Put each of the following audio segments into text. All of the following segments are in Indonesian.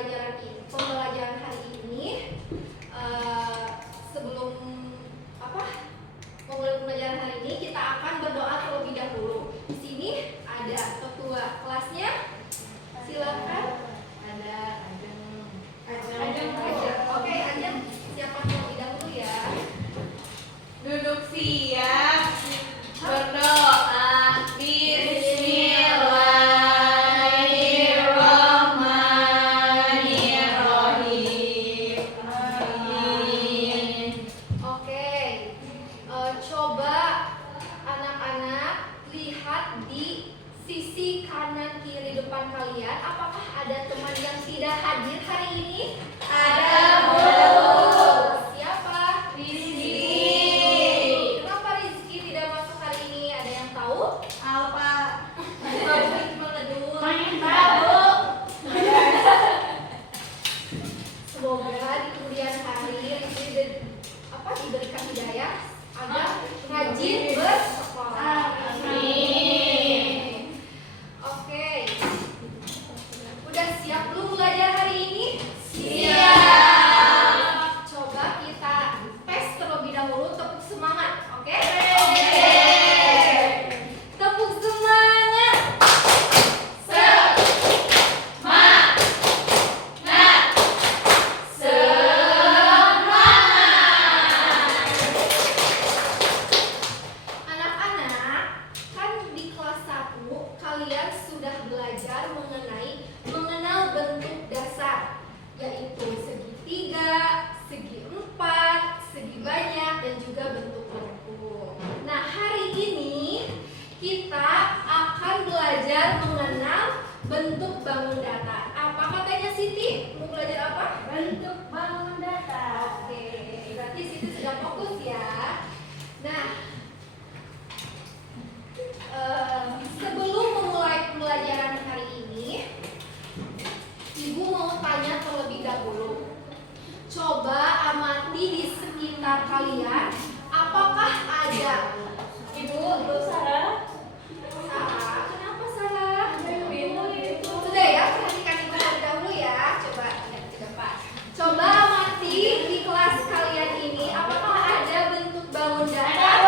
pembelajaran hari ini, sebelum memulai pembelajaran hari ini kita akan berdoa terlebih dahulu. Di sini ada ketua kelasnya, silakan. Ada Ajeng. Oke, Ajeng siapa terlebih dahulu ya. Duduk siap, berdoa. Bismillahirrahmanirrahim. Amin. Oke, coba anak-anak lihat di sisi kanan kiri depan kalian. Apakah ada teman yang tidak hadir hari ini? Ada, Bu. Siapa? Rizky. Kenapa Rizky tidak masuk hari ini? Ada yang tahu? Apa? Mengedul. Main babu. Semoga di kemudian hari Rizky diberikan hidayah agar rajin bersekolah. Amin. Oke. Udah siap belum belajar hari ini? Siap. Coba kita tes terlebih dahulu, tepuk semangat, oke? Oke. Tepuk semangat. Anak-anak, kan di kelas 1 kalian sudah belajar mengenal bentuk dasar, yaitu segitiga, segi empat, segi banyak, dan juga bentuk lengkung. Nah, hari ini kita akan belajar mengenal bentuk bangun datar. Apa katanya Siti? Mau belajar apa? Bentuk bangun datar. Oke, berarti Siti sudah fokus ya. Nah, sebelum memulai pembelajaran hari ini, Ibu mau tanya terlebih dahulu. Coba amati di sekitar kalian, apakah ada Ibu Sarah. Sarah? Kenapa Sarah? Sudah ya, perhatikan Ibu terlebih dahulu ya. Coba lihat ke depan. Coba amati di kelas kalian ini, apakah ada bentuk bangun datar?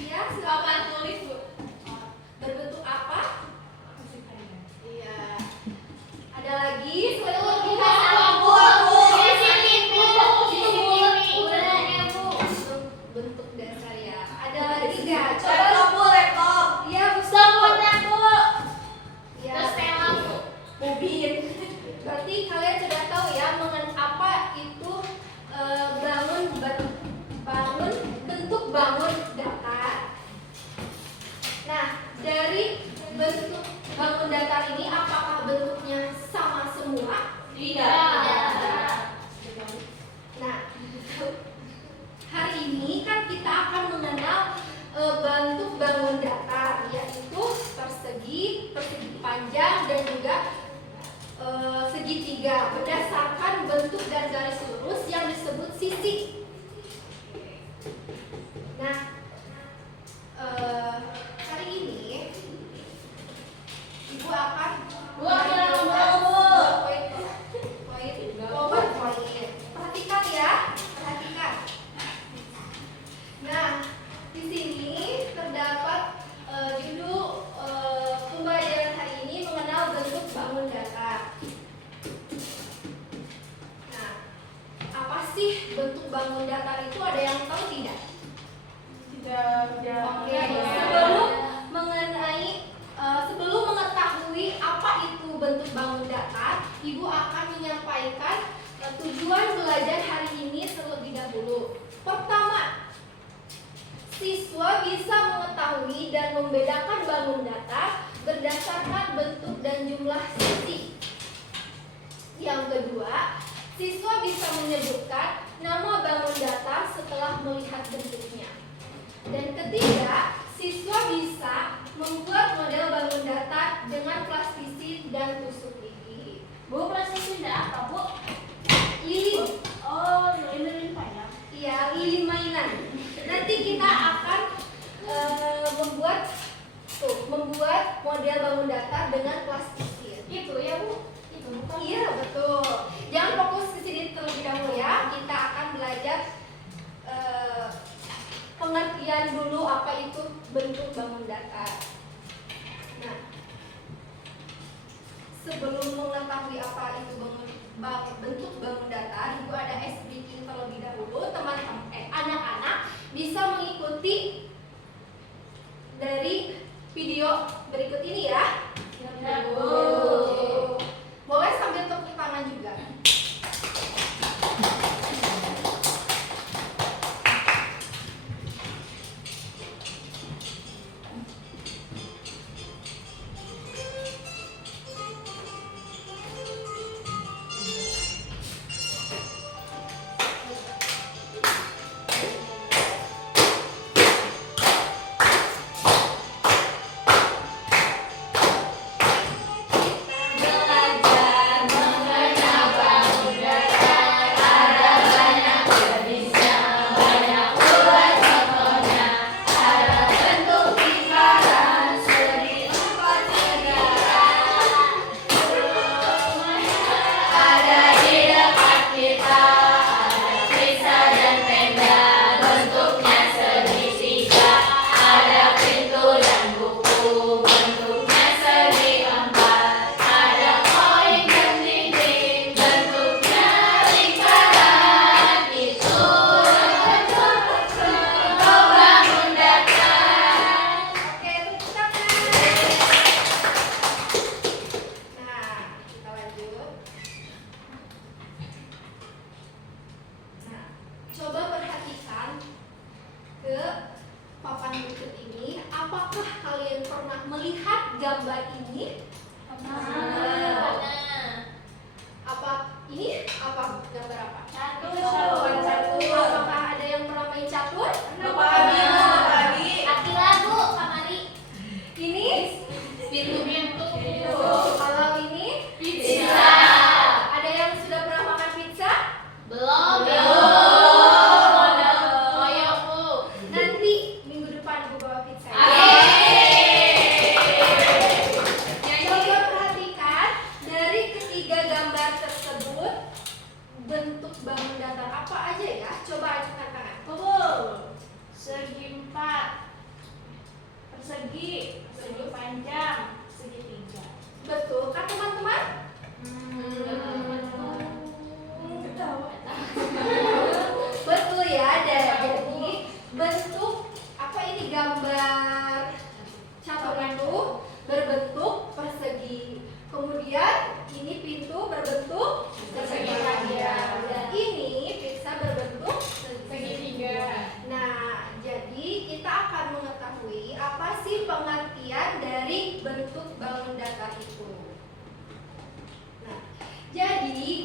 Iya, silakan tulis, Bu. Berbentuk apa? Iya. Ada lagi? Selalu lihat. Bentuk dasar ya. Ada lagi nggak? Coba. Laptop. Iya, Bu. Iya. Mobil. Berarti kalian sudah tahu ya apa itu bentuk bangun datar. Nah, dari bentuk bangun datar ini apakah bentuknya sama semua? Tidak. Nah, hari ini kan kita akan mengenal bentuk bangun datar, yaitu persegi, persegi panjang, dan juga segitiga berdasarkan bentuk dan garis lurus yang disebut sisi. Nah, hari ini Ibu akan PowerPoint. Perhatikan ya, perhatikan. Nah, di sini terdapat judul pembelajaran hari ini mengenal bentuk bangun datar. Nah, apa sih bentuk bangun datar itu? Ada yang tahu tidak? Oke, sebelum mengetahui apa itu bentuk bangun datar, Ibu akan menyampaikan tujuan belajar hari ini terlebih dahulu. Pertama, siswa bisa mengetahui dan membedakan bangun datar berdasarkan bentuk dan jumlah sisi. Yang kedua, siswa bisa menyebutkan nama bangun datar setelah melihat bentuknya. Dan ketiga, siswa bisa membuat model bangun datar dengan plastisi dan tusuk gigi. Bu, plastisnya apa, Bu? Lilin. Oh, lilin panjang. Iya, lilin mainan. Nanti kita akan membuat model bangun datar dengan plastisir. Itu ya Bu, itu bukan? Iya, betul. Jangan fokus ke sini terlebih dahulu ya. Kita akan belajar pengertian dulu apa itu bentuk bangun datar. Nah, sebelum mengetahui apa itu bentuk bangun datar, Ibu ada ice breaking terlebih dahulu. Teman-teman, anak-anak bisa mengikuti dari video berikut ini ya. Ya, Bu. Boleh sambil tepuk tangan juga.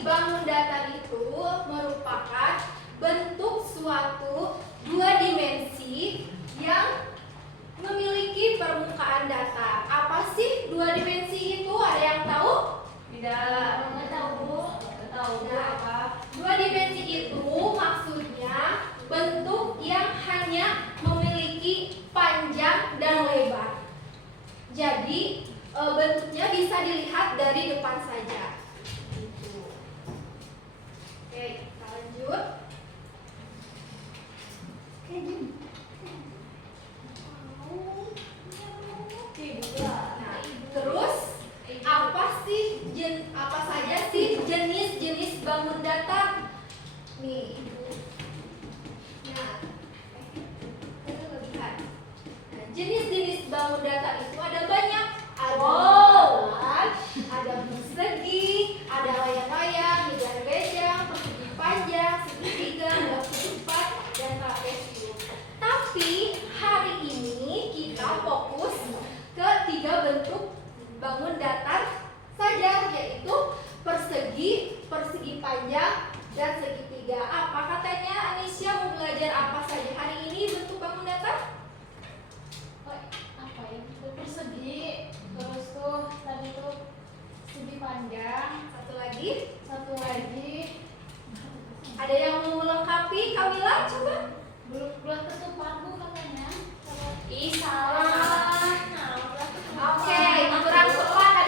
bangun datar itu merupakan bentuk suatu dua dimensi yang memiliki permukaan datar. Apa sih dua dimensi itu? Ada yang tahu? Tidak. Nggak tahu, Bu. Nggak tahu, Bu. Nah, Apa? dua dimensi itu maksudnya bentuk yang hanya memiliki panjang dan lebar. Jadi bentuknya bisa dilihat dari depan saja. Gitu. Oke, kita lanjut. Nah, terus apa saja sih jenis-jenis bangun datar? Nih, Ibu. Nah, lihat. Nah, jenis-jenis bangun datar itu ada banyak. Ada persegi, ada layang-layang, bejang, persegi panjang, segitiga, blok keempat, dan trapesium. Tapi hari ini kita fokus ke 3 bentuk bangun datar saja, yaitu persegi, persegi panjang, dan segitiga. Apa katanya Anisya mau belajar apa saja hari ini bentuk bangun datar? Apa ya? Persegi, terus tuh tadi tuh segi panjang, Satu lagi. Ada yang mau melengkapi? Kamila, coba. belum tentu paku katanya. Ih, salah. Oke, kurang tepat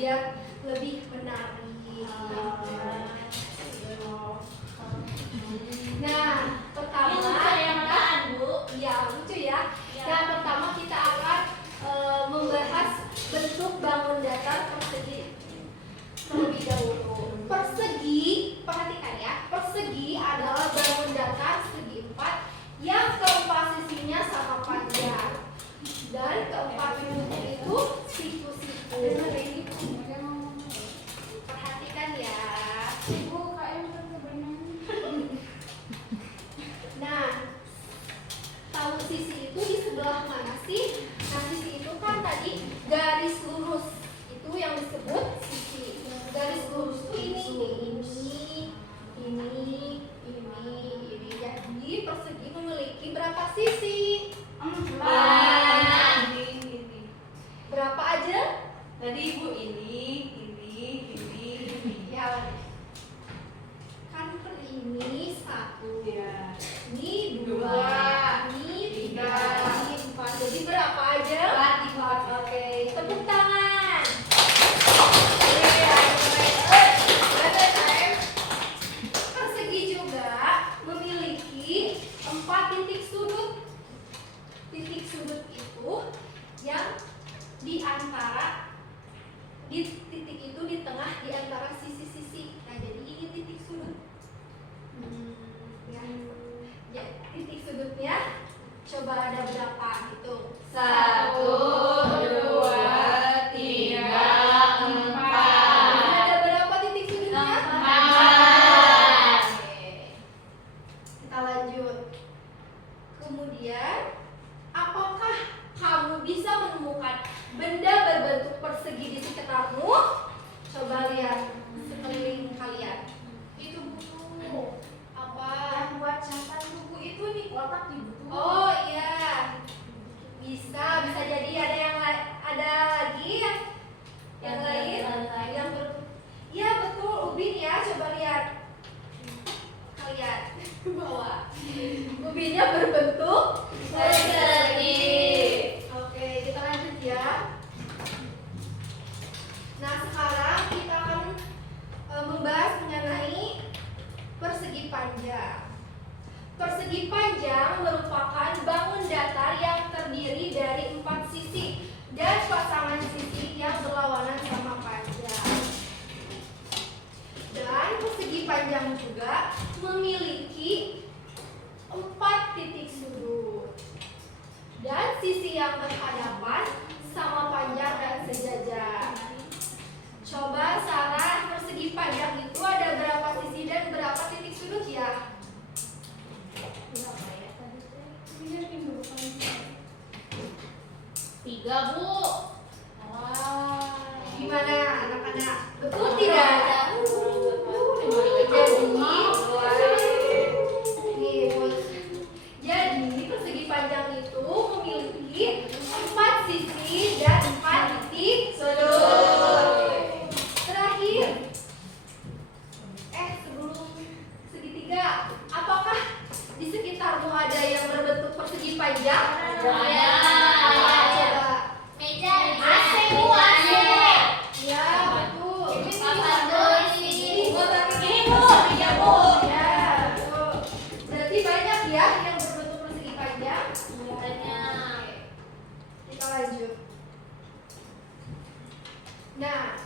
biar lebih menarik. Nah, pertama ya lucu ya. Nah, pertama kita akan membahas bentuk bangun datar persegi terlebih dahulu. Persegi, perhatikan ya. Persegi adalah bangun datar segi empat yang keempat sisinya sama panjang dan keempat sudutnya itu siku-siku. Perhatikan ya. Nah, tahu sisi itu di sebelah mana sih? Nah, sisi itu kan tadi garis lurus. Itu yang disebut sisi. Garis lurus itu ini. Jadi persegi memiliki berapa sisi? 4. Berapa aja? Tadi Ibu ini. Ya, kan per ini 1. Ya. Ini 2, Dua. ini 3, Tiga. ini 4. Jadi berapa aja? 4. Oke, tepuk tangan. Persegi juga memiliki 4 titik sudut. Titik sudut itu yang di antara titik itu di tengah di antara sisi-sisi. Nah, jadi ini titik sudut. Ya, titik sudutnya coba ada berapa? Hitung. 1, 2, 3, 4. Ada berapa titik sudutnya? 4. Oke. Kita lanjut. Kemudian, apakah kamu bisa menemukan benda berbentuk persegi di sekitarmu? Coba lihat sekeliling kalian. Itu buku. Apa? Yang buat catat buku itu nih kotak di buku. Oh iya, bisa jadi ada yang ada lagi yang lain yang iya betul ubin ya, coba lihat kalian bawa ubinnya berbentuk persegi. Oke, kita lanjut ya. Nah, sekarang kita akan membahas mengenai persegi panjang. Persegi panjang merupakan bangun datar yang terdiri dari 4 sisi dan pasangan sisi yang berlawanan sama panjang. Dan persegi panjang juga memiliki 4 titik sudut dan sisi yang berhadapan sama panjang dan sejajar. Coba Sarah, persegi panjang itu ada berapa sisi dan berapa titik sudut ya? Berapa ya tadi teh? Ini pintu paling. 3, Bu. Wah. Gimana anak-anak? Betul tidak? Jadi persegi panjang itu memiliki 4 sisi dan 4 titik sudut. Terakhir, sebelum segitiga, apakah di sekitarmu ada yang berbentuk persegi panjang? Ada. Apa? Coba. Meja. AC, Bu, AC. Ya, betul. Ya, betul. Berarti banyak ya yang berbentuk persegi panjang? Banyak. Kita lanjut. Nah,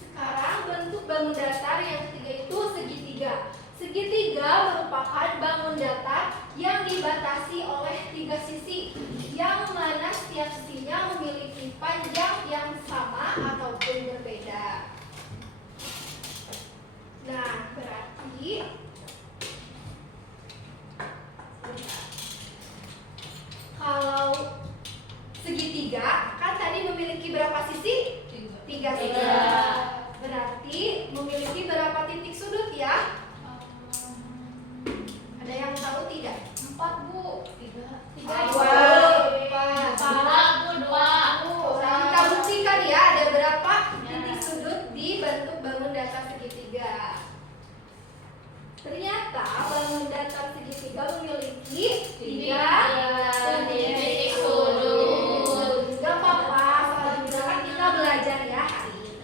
sekarang bentuk bangun datar yang ketiga itu segitiga. Segitiga merupakan bangun datar yang dibatasi oleh 3 sisi, yang mana setiap sisinya memiliki panjang yang sama ataupun berbeda. Nah, berarti kalau segitiga kan tadi memiliki berapa sisi? 3 sisi. Berarti memiliki berapa titik sudut ya? Ada yang tahu tidak? 4, Bu. 3. 2. Kita buktikan ya ada berapa titik sudut di bentuk bangun datar segitiga. Ternyata bangun datar segitiga memiliki 3 titik sudut. Gak apa-apa, soalnya kan kita belajar ya hari ini.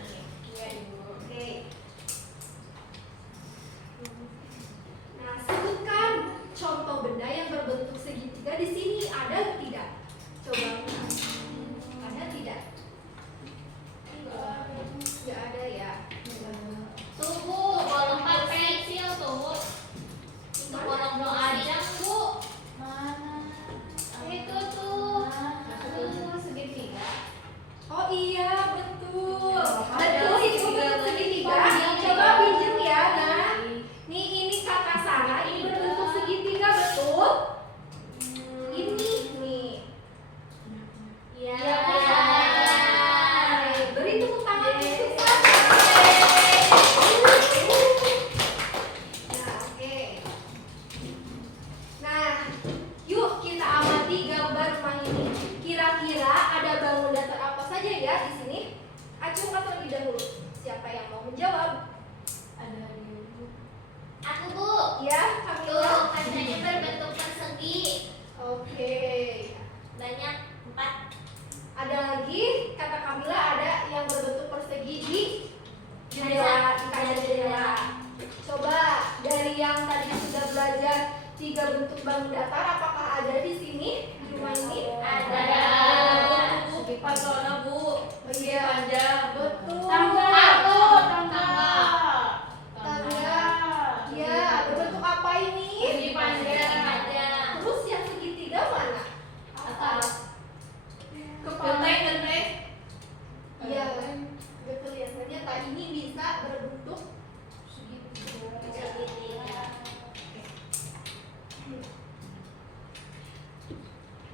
rumah ini. Kira-kira ada bangun datar apa saja ya di sini? Acungkan terlebih dahulu. Siapa yang mau menjawab? Ada ibu. Aku Bu. Ya, Tuh, Kamila. kacanya berbentuk persegi. Oke. Banyak 4. Ada lagi, kata Kamila ada yang berbentuk persegi di jendela, di kaca jendela. Coba dari yang tadi sudah belajar 3 bentuk bangun datar, apakah ada di sini di rumah ini? Ada. Segi panjang Bu. Oh iya, betul. Tangga. Tangga. Iya, berbentuk apa ini? Segi panjang. Terus yang segitiga mana? Atas. Genteng. Iya, nggak kelihatan. Ternyata ini bisa berbentuk segitiga.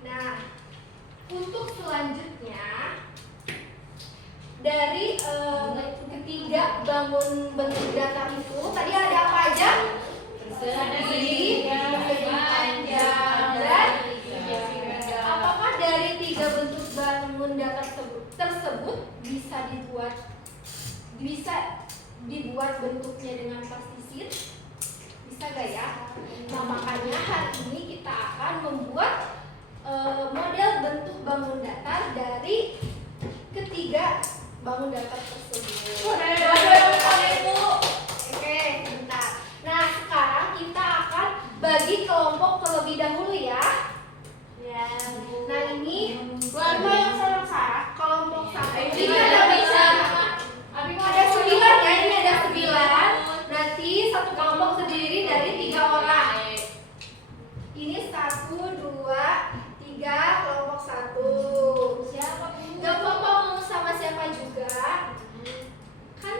Nah, untuk selanjutnya dari ketiga bangun bentuk datar itu tadi ada apa aja? Persegi, panjang, dan apakah dari 3 bentuk bangun datar tersebut bisa dibuat bentuknya dengan plastisir? Bisa gak ya? Nah, makanya hari ini kita akan membuat model bentuk bangun datar dari ketiga bangun datar tersebut. Oke, bentar. Nah, sekarang kita akan bagi kelompok terlebih dahulu ya. Nah, ini Warna yang sarang-sarang. kelompok 1. Ini Ini ada bisa. ada 9 ya, ini ada 9. Nanti satu kelompok terdiri dari 3 orang. Ini 1, 2, 3, kelompok 1. Siapa Bu? Gak apa-apa mau sama siapa juga. Kan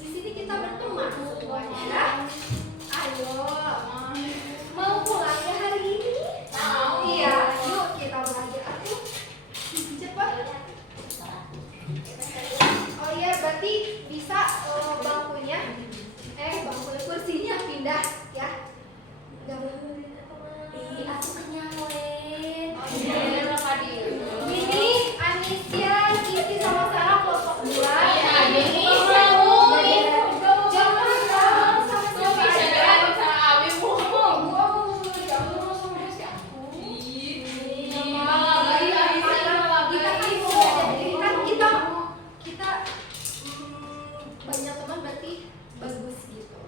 di sini kita berteman semuanya. Ayo. Mau pulang ya hari ini? Mau. Iya, yuk kita belajar. Aku cepat. Oh iya, berarti bisa bangkunya, kursinya pindah ya. Gak boleh. Aku kenyawin. Ini Anisya, Kiki sama Sarah kelompok 2. Iya, ini Jangan dong sama siapa aja. Kita banyak teman berarti bagus gitu.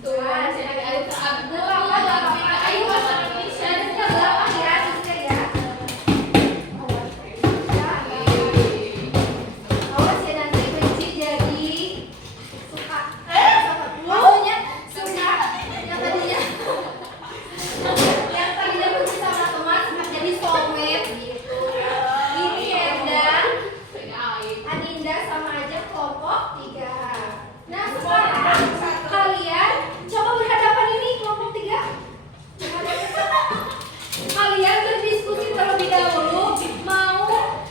Tuh, ayo ke belakang ya, Siska ya. Awas ya nanti benci jadi suka. Maksudnya suka yang tadinya benci sama teman suka jadi soulmate gitu. Ini Erdan, Aninda sama aja kelompok 3. Nah, sekarang kalian coba berhadapan ini kelompok 3. Kalian berdiskusi terlebih dahulu mau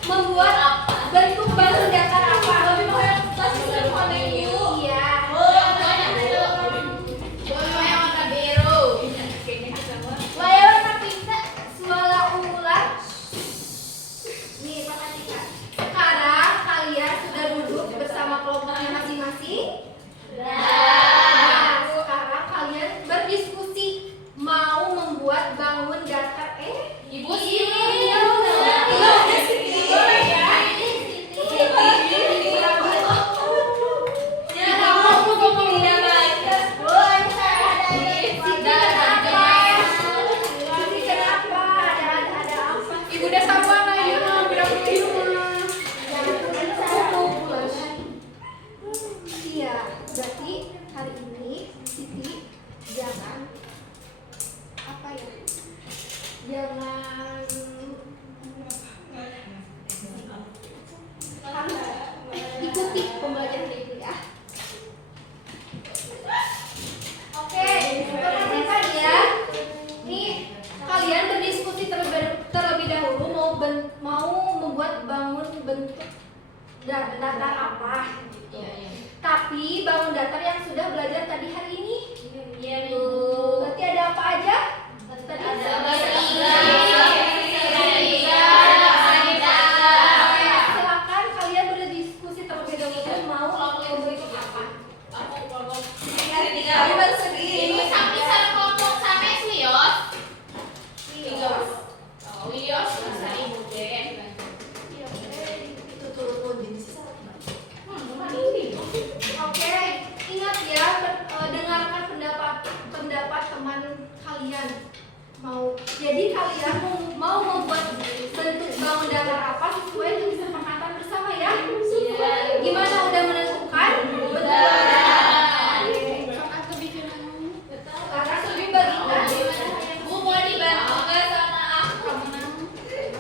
membuat bentuk bangun datar apa? Iya. Suara unggulan. Nih, perhatikan. Sekarang kalian sudah duduk bersama kelompoknya masing-masing. Nah, sekarang kalian berdiskusi mau membuat bangun datar. Ibu Iya, sini. Ibu udah sama ya, iya, berarti hari ini Siti jangan apa ya? Jangan harus ikuti pembelajaran itu ya. Oke, perhatikan ya. Nih, kalian berdiskusi terlebih dahulu mau membuat bangun bentuk datar apa. Tapi bangun datar yang sudah belajar tadi hari ini. Iya, Bu. Berarti ada apa aja? Tadi Ada Jadi kalian mau membuat bentuk bangun datar apa sesuai dengan kesepakatan bersama ya? Gimana, udah menentukan? Sok aku bikin Kakak Subi bagikan. Bu, mau dibantu nggak sama aku?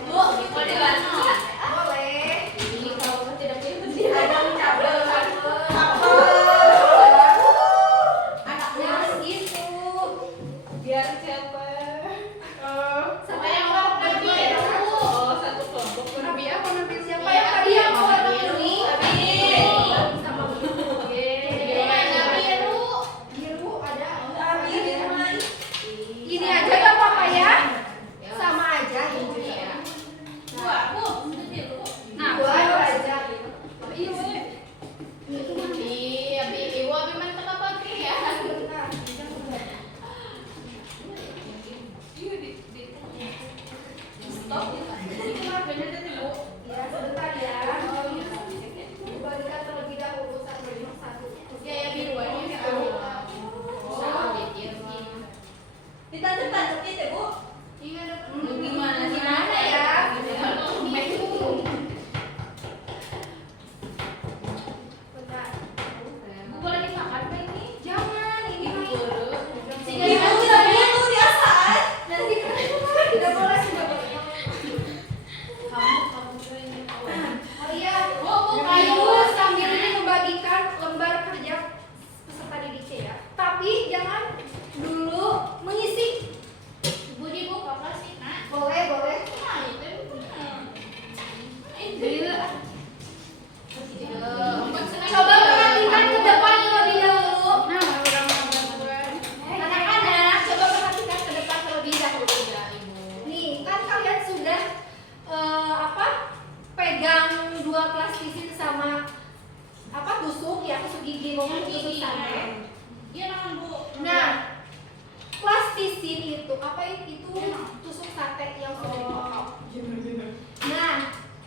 Bu, mau dibantu nggak? Boleh. ini kalau tidak Ada cabel anaknya itu. biar siapa? Sama yang warna biru. Oh, satu kelompok. Nabi apa nabi siapa yang tadi yang warna kuning? Sama biru ada. Ini aja gak apa-apa ya? Sama aja ini ya. Nah, Dua aja. ibu abi mantap apa ya? Ya sebentar ya. Bagikan terlebih dahulu sampai nomor 1. Ya biru aja. Gimana sih? Gimana ya? Bentar. Bu boleh dimakan nggak ini? Jangan ini nanti tidak boleh sudah boleh. Oh iya, Ibu sambil ini membagikan lembar kerja peserta didik C ya. Tapi jangan dulu mengisi. Bu dibuka plastik, Nak. Boleh, boleh. Nah, itu. Coba perhatikan ke depan terlebih dahulu. Nah, Anak-anak, coba perhatikan ke depan terlebih dahulu. Nih, kan kalian sudah pegang dua plastisin sama tusuk ya, tusuk gigi maupun tusuk sate. Iya, naon, Bu? Nah, plastisin itu itu tusuk sate yang sudah dipotong. Nah,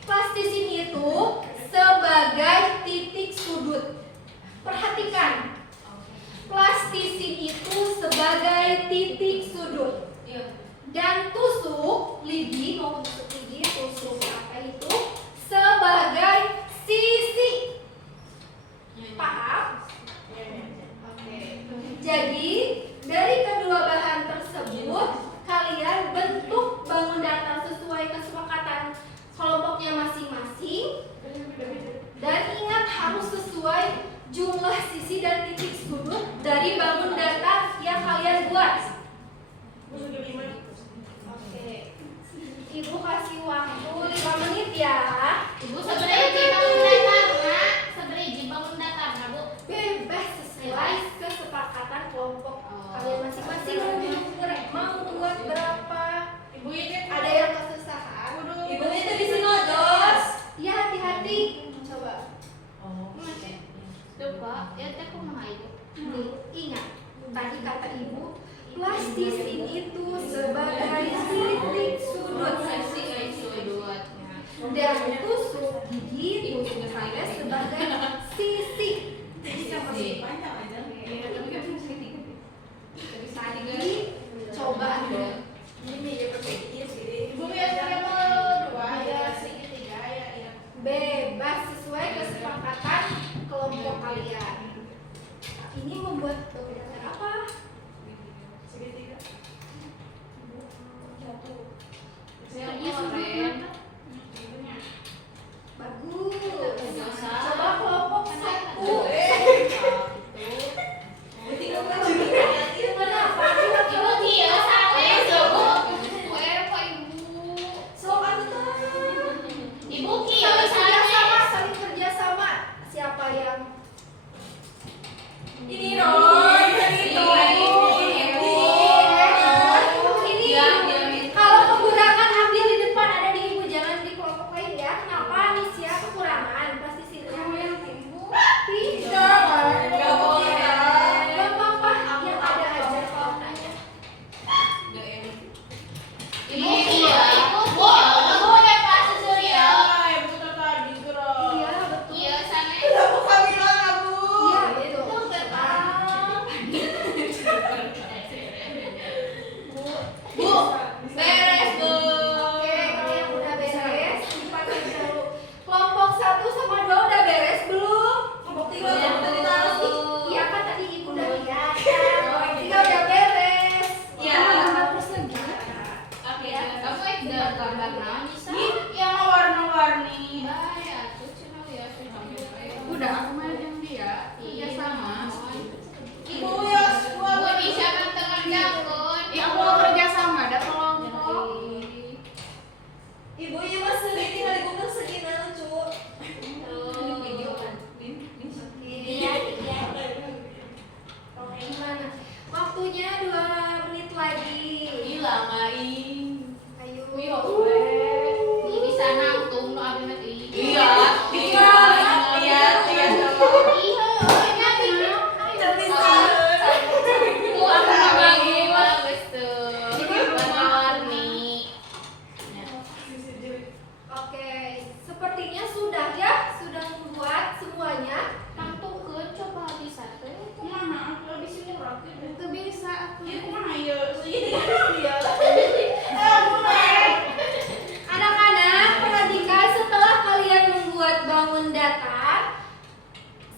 plastisin itu sebagai titik sudut. Perhatikan. Plastisin itu sebagai titik sudut. Dan tusuk lidi maupun tusuk gigi, tusuk sate itu sebagai sisi. Paham? Oke. Jadi dari kedua bahan tersebut kalian bentuk bangun datar sesuai kesepakatan kelompoknya masing-masing. Dan ingat harus sesuai jumlah sisi dan titik sudut dari bangun datar yang kalian buat. Oke. Ibu kasih waktu 5 menit ya. Ibu sebenarnya bangun datar, Nak. Sebenarnya bangun datar, Nak, Bu. Bebas sesuai kesepakatan kelompok kalian masing-masing mau buat berapa. Ibu ini Ada yang kesusahan. Ibu itu bisa ngodos. Ya hati-hati. Coba. Coba, ya teh aku mah Ibu. Nih, ingat tadi kata ibu plastisin itu sebagai titik sudut dan tusuk gigi tusuk sate sebagai sisi. Tadi coba deh. Ibu biasanya mau dua ya, segitiga ya. Bebas sesuai kesepakatan kelompok kalian. Ini membuat bangun datar apa? Bagus. Coba kelompok 1. Kenapa? Ibu dia sate, Bu. Ibu kia Saling sate. kerjasama, saling kerjasama. Siapa yang Ini Roy, ini kalau kekurangan ambil di depan, ada di ibu, jangan di kelompok lain ya. Kenapa nih siapa kekurangan? Pasti sih yang ibu. Tidak. Gak boleh. Gak apa-apa, yang ada aja kalau nanya. Ibu kia, Bu ya Pak Surya. Ibu tadi gerak. Iya betul. Iya sana. Iya betul. Bu, warna bisa. Yang warna-warni. Ya, tuh cina ya saya. Udah aku main yang dia. Iya sama. Ibu Yos, Ibu bisa kan ngerjakan. Iya, aku mau kerja sama, ada kelompok. Ibu ya mas sering tinggal ibu persegi lucu. Oke, gimana? Waktunya 2 menit lagi. Gila nggak ih? Ayo. Ini bisa nangtung no abi mati. Iya, lihat dong. Iya, nanti. Tuh aku bagi bagus tuh. Warna-warni. Oke, sepertinya sudah ya, sudah membuat semuanya. Nangtung ke coba bisa tuh. Kumaha? Kalau di sini berarti Itu bisa aku. iya kumaha ya? Anak-anak, perhatikan setelah kalian membuat bangun datar.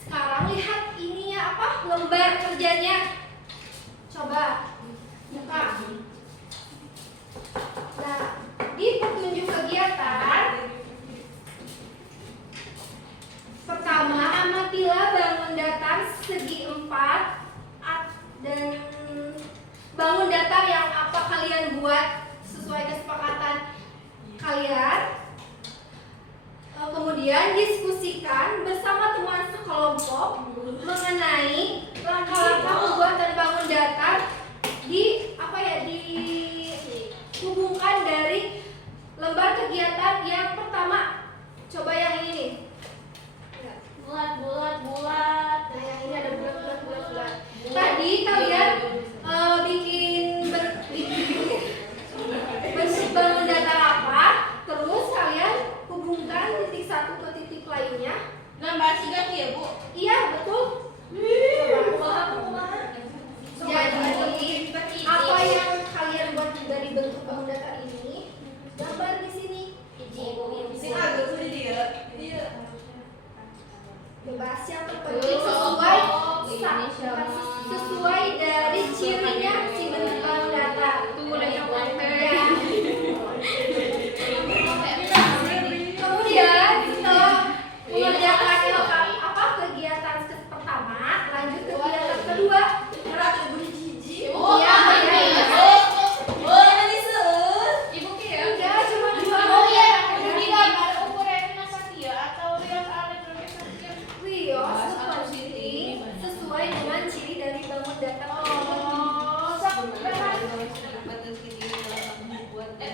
Sekarang lihat ininya apa? Lembar kerjanya. Coba buka. Nah, di petunjuk kegiatan pertama, amatilah bangun datar segi 4 dan bangun datar yang apa kalian buat sesuai kesepakatan kalian. Kemudian diskusikan bersama teman sekelompok mengenai langkah-langkah pembuatan bangun datar dihubungkan dari lembar kegiatan yang pertama. Coba yang ini. Bulat. Nah, yang ini ada bulat. Tadi kalian bikin bentuk bangun datar apa? Terus kalian hubungkan titik satu ke titik lainnya. Gambar siga ya bu? Iya, betul. Jadi apa yang kalian buat dari bentuk bangun datar ini? Gambar di sini. Sing agak tuh dia. Bebas yang terpenting sesuai sesuai dari cirinya si bentuk bangun datar. Tuh udah coklat teh. Kemudian setelah mengerjakan kegiatan pertama, lanjut ke kegiatan kedua. Berat ibu di jiji. Iya, Ibu kira? Udah cuma 2. Oh iya, ini gambar ukurannya sakit atau lihat alat lebih sakit. Wios seperti sesuai dengan ciri dari bangun datar.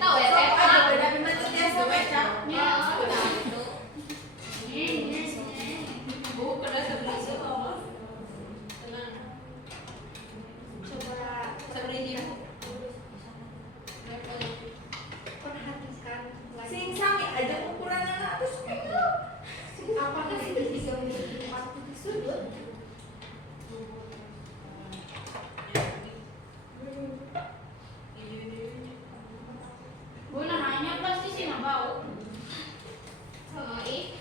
Tahu ya teh? Bu kena sebelah tenang. Coba Sebelah ibu. perhatikan lagi. Sing sami aja ukuran anak terus Apakah segitiga memiliki 4 titik sudut? Bu nanya pasti sih nggak bau. Ih,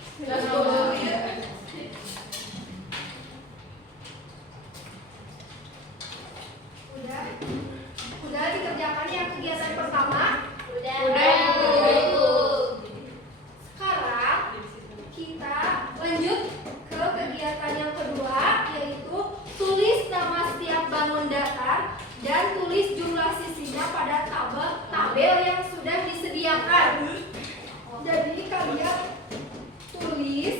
udah dikerjakan yang kegiatan pertama. Sekarang kita lanjut ke kegiatan yang kedua, yaitu tulis nama setiap bangun datar dan tulis jumlah sisinya pada tabel yang sudah disediakan. Jadi kalian tulis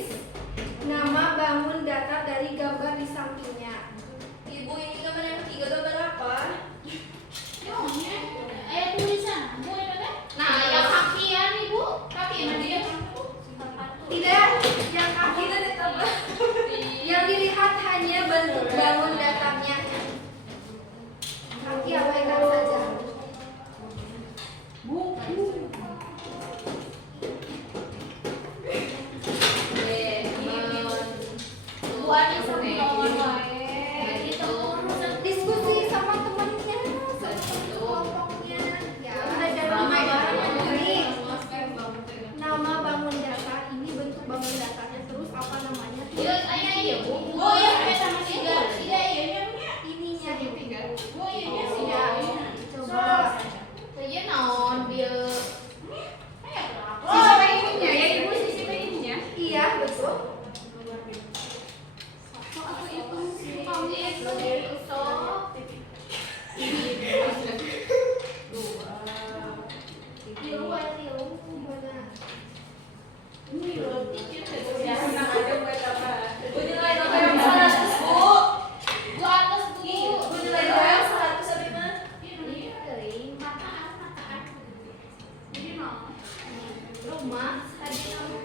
rumah tadi kamu.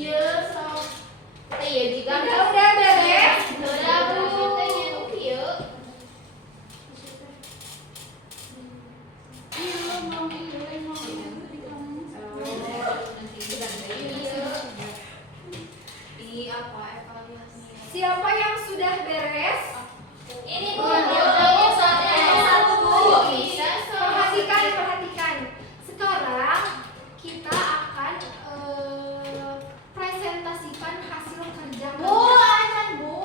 Iya, so. Iya, jika Udah beres. udah Bu. Iya. Siapa yang sudah beres? Ini Bu, satu, Bu. Perhatikan. Sekarang kita akan presentasikan hasil kerja Bu, acan Bu.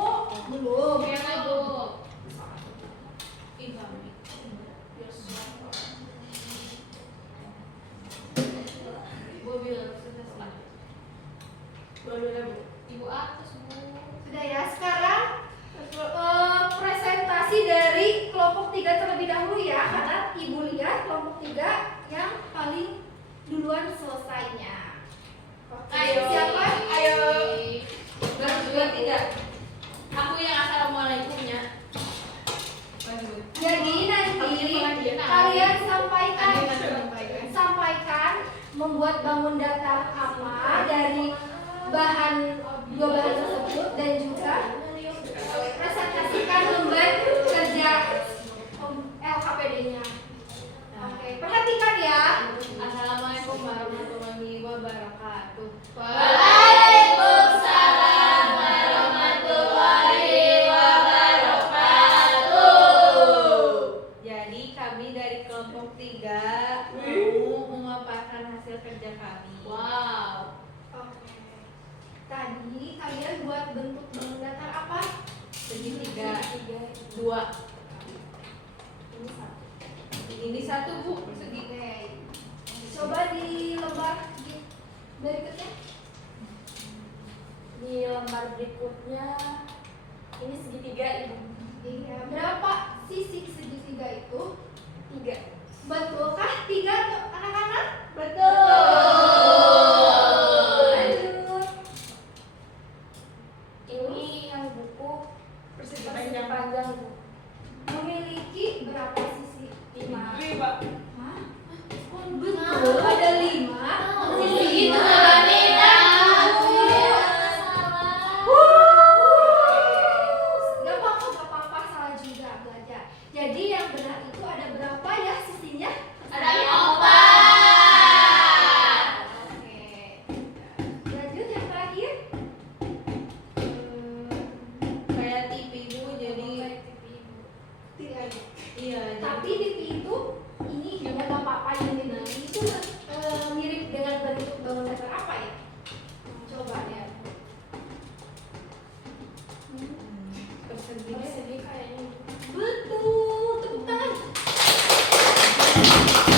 belum. Ibu atas Bu. Sudah ya. Sekarang presentasi dari kelompok 3 terlebih dahulu ya, karena Ibu lihat kelompok 3 yang paling duluan selesainya. Oke, Ayo. siapa? Ayo. Dua, tiga. Aku yang assalamualaikumnya. Jadi nanti kalian sampaikan membuat bangun datar apa dari dua bahan tersebut, dan juga presentasikan lembar kerja LKPD-nya. Oke, perhatikan ya. Assalamualaikum warahmatullahi wabarakatuh. Waalaikumsalam warahmatullahi wabarakatuh. Jadi kami dari kelompok 3 mau memaparkan hasil kerja kami. Wow. Oke. Tadi kalian buat bentuk bangun datar apa? Segitiga 2. Ini satu Bu, segi. Oke. Coba di lembar berikutnya. Di lembar berikutnya ini segitiga Ibu. Iya, berapa sisi segitiga itu? 3. Betulkah 3 tuh anak-anak? Lanjut. Ini yang buku Persegi panjang Bu. Memiliki berapa sisi? 5. Hah? Betul, ada 5 sisi. Itu Gak apa-apa, salah juga belajar. Jadi yang benar itu ada berapa ya sisinya? ada 4. Oke. Lanjut yang terakhir. Kayak TV Bu, jadi Tidak. iya. Tapi TV itu ini nggak apa-apa yang ini itu mirip dengan bentuk bangun datar apa ya? Coba ya. Persegi kayaknya. Betul, tepuk tangan.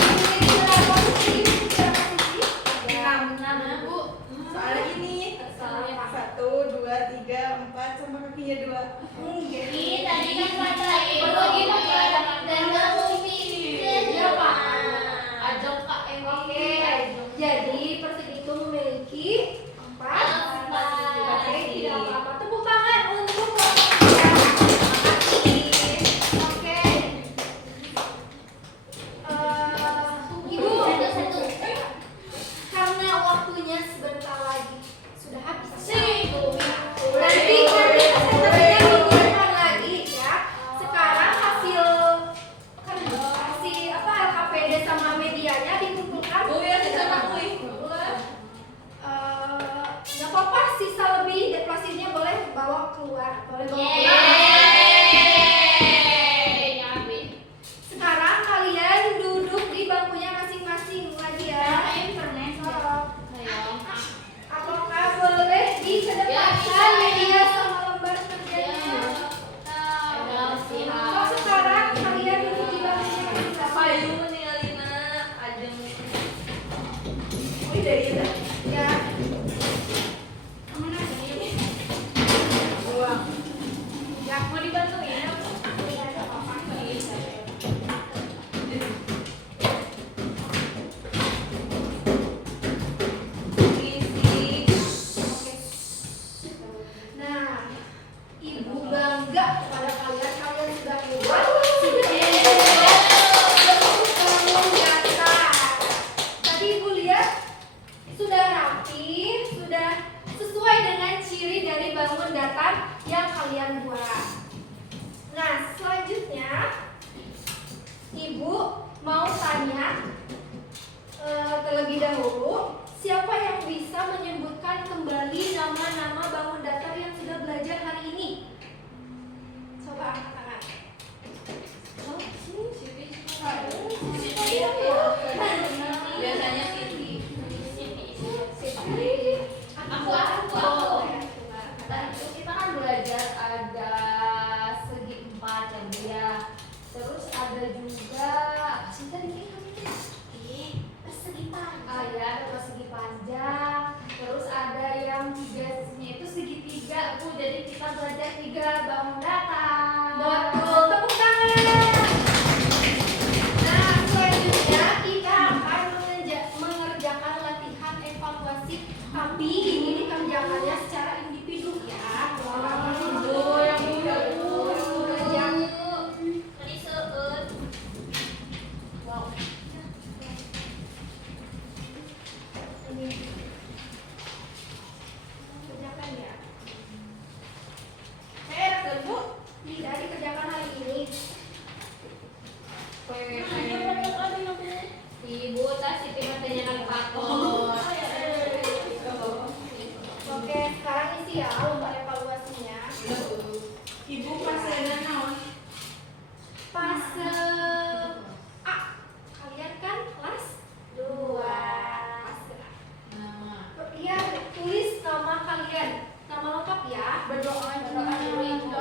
Memiliki berapa sisi? Berapa sisi? Ada 6 Bu. Soalnya ini. Salah. 1, 2, 3, 4 sama kakinya 2. Enggak. Tadi kan baca itu dan Berapa? Ajong Kak Oke. Jadi persegi itu memiliki 4 sisi. Oke, tidak apa-apa. Tepuk tangan untuk kelompok 3. Oke. Ibu, karena waktunya sebentar lagi sudah habis. Nanti presentasinya minggu depan lagi ya. Sekarang hasil LKPD sama medianya dikumpulkan. Bu, ya kita nakui. Nggak apa-apa, sisa lebih depresinya boleh bawa keluar, boleh bawa keluar. Sekarang kalian duduk di bangkunya masing-masing lagi ya. Apakah boleh dikedepankan media sama lembar kerjanya? So, sekarang kalian duduk di bangkunya masing-masing. Payu meninggalina ajeng. Wih, dari itu. Ya. Kemana ini? Buang. Ya, mau dibantuin? Iya, ada apa-apa. Nah, Ibu bangga kepada kalian. Kalian sudah hebat, sudah membuat bangun datar. Tadi Ibu lihat Sudah rapi, sudah sesuai dengan ciri dari bangun datar yang kalian buat. Nah, selanjutnya Ibu mau tanya terlebih dahulu, siapa yang bisa menyebutkan kembali nama-nama bangun datar yang sudah belajar hari ini? Coba angkat tangan. Oh, sini. Biasanya Siti. Aku. Itu kita kan belajar ada segi 4 ya Bu ya. Terus ada juga persegi panjang. Ya, ada persegi panjang. Terus ada yang tiga-nya itu segitiga Bu. Jadi kita belajar 3 bangun datar. Betul, tepuk tangan. Nah, selanjutnya kita akan mengerjakan latihan evaluasi, tapi ini dikerjakannya secara individu ya. Kerjakan ya. Bu, tidak dikerjakan hari ini. Ibu tas Siti matanya nang patok. Oke, sekarang isi ya lomba evaluasinya. Ibu pasena naon? Pas A, kalian kan kelas 2. Nama. Iya, tulis nama kalian, nama lengkap ya. Berdoa dulu Ibu.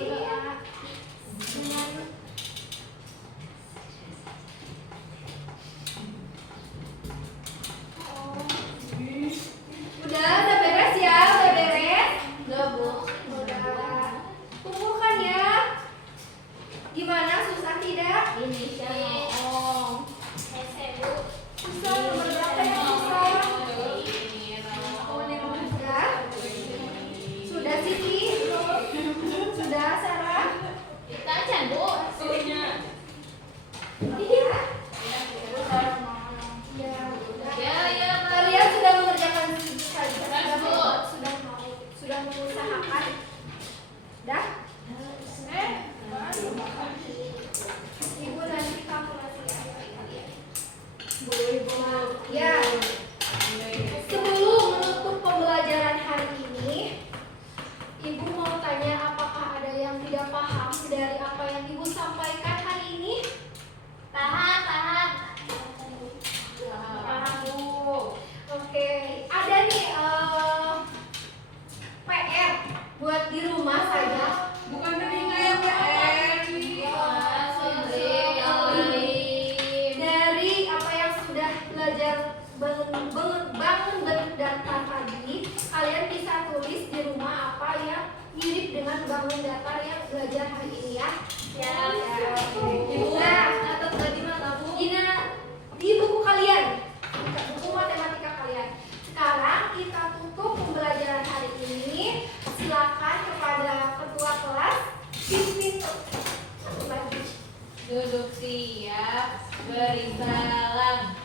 Iya. Udah beres ya, udah beres. Udah Bu. Udah. Kumpulkan ya. Gimana, susah tidak? Indonesia ngomong. Susah, nomor berapa yang susah? Sudah? Sudah Siti? Sudah Sarah? Kita aja Bu. Iya. Ya, ya, Kalian sudah mengerjakan saja, Bu. sudah mengusahakan. Dah? Ibu nanti kalkulasi ya kalian. Ya. Sebelum menutup pembelajaran hari ini, Ibu mau tanya apakah ada yang tidak paham dari apa yang Ibu sampaikan hari ini? Paham. Paham Bu. Oke, ada nih PR buat di rumah saja. Bukan telinga yang PR. Dari apa yang sudah belajar bangun bentuk datar tadi, kalian bisa tulis di rumah apa yang mirip dengan bangun datar yang belajar hari ini ya. Nah, catat tadi mana Bu? Di buku kalian, buku matematika kalian. Sekarang kita tutup pembelajaran hari ini. Silakan kepada ketua kelas pimpin satu lagi. Duduk siap, beri salam.